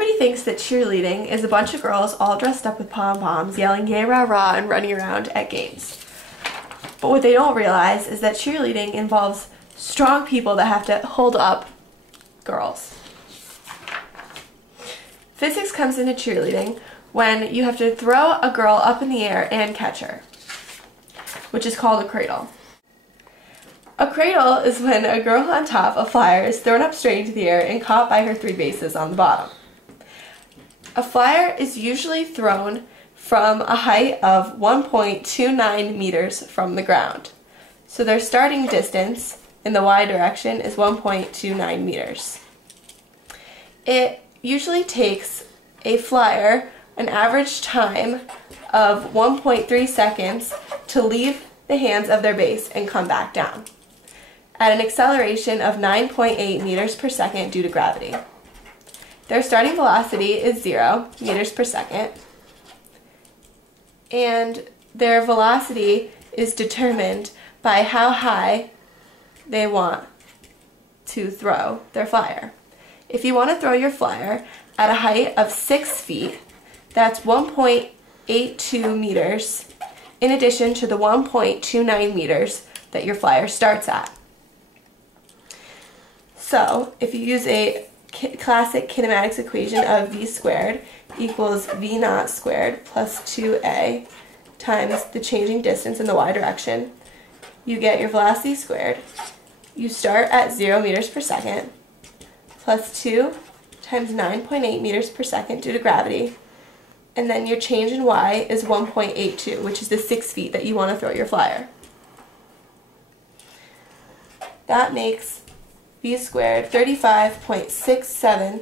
Everybody thinks that cheerleading is a bunch of girls all dressed up with pom-poms, yelling yay rah rah and running around at games. But what they don't realize is that cheerleading involves strong people that have to hold up girls. Physics comes into cheerleading when you have to throw a girl up in the air and catch her, which is called a cradle. A cradle is when a girl on top of flyer is thrown up straight into the air and caught by her three bases on the bottom. A flyer is usually thrown from a height of 1.29 meters from the ground. So their starting distance in the y direction is 1.29 meters. It usually takes a flyer an average time of 1.3 seconds to leave the hands of their base and come back down at an acceleration of 9.8 meters per second due to gravity. Their starting velocity is 0 meters per second, and their velocity is determined by how high they want to throw their flyer. If you want to throw your flyer at a height of 6 feet, that's 1.82 meters in addition to the 1.29 meters that your flyer starts at. So, if you use a classic kinematics equation of v squared equals v naught squared plus 2a times the changing distance in the y direction, you get your velocity squared. You start at 0 meters per second plus 2 times 9.8 meters per second due to gravity, and then your change in y is 1.82, which is the 6 feet that you want to throw your flyer. That makes v squared 35.67,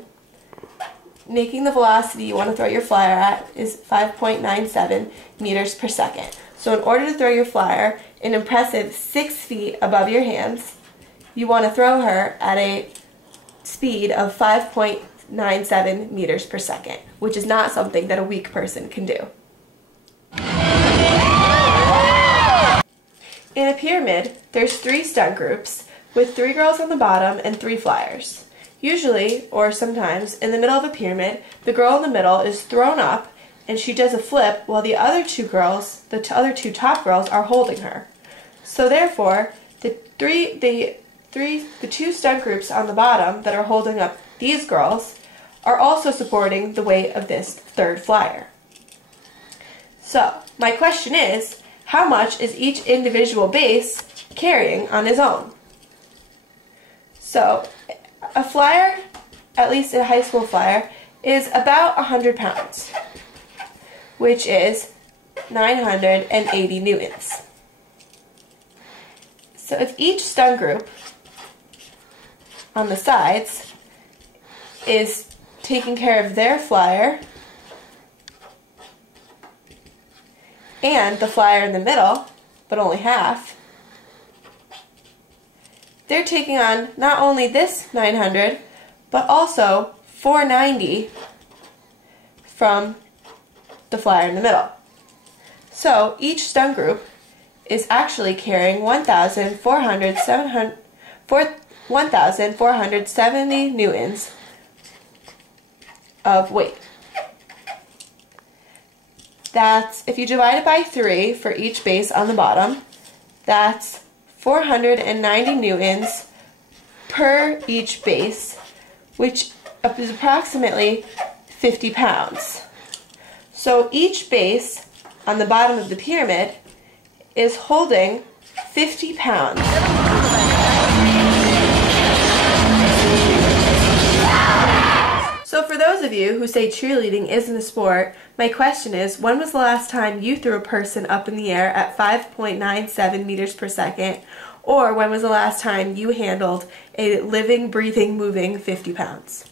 making the velocity you want to throw your flyer at is 5.97 meters per second. So in order to throw your flyer an impressive 6 feet above your hands, you want to throw her at a speed of 5.97 meters per second, which is not something that a weak person can do. In a pyramid, there's 3 stunt groups with 3 girls on the bottom and 3 flyers. Usually, or sometimes, in the middle of a pyramid, the girl in the middle is thrown up and she does a flip while the other 2 girls, the other 2 top girls, are holding her. So therefore, the 2 stunt groups on the bottom that are holding up these girls are also supporting the weight of this 3rd flyer. So, my question is, how much is each individual base carrying on his own? So, a flyer, at least a high school flyer, is about 100 pounds, which is 980 newtons. So if each stunt group on the sides is taking care of their flyer and the flyer in the middle, but only half, they're taking on not only this 900, but also 490 from the flyer in the middle. So each stunt group is actually carrying 1,470 newtons of weight. That's, if you divide it by 3 for each base on the bottom, that's 490 newtons per each base, which is approximately 50 pounds. So each base on the bottom of the pyramid is holding 50 pounds. So for those of you who say cheerleading isn't a sport, my question is, when was the last time you threw a person up in the air at 5.97 meters per second? Or when was the last time you handled a living, breathing, moving 50 pounds?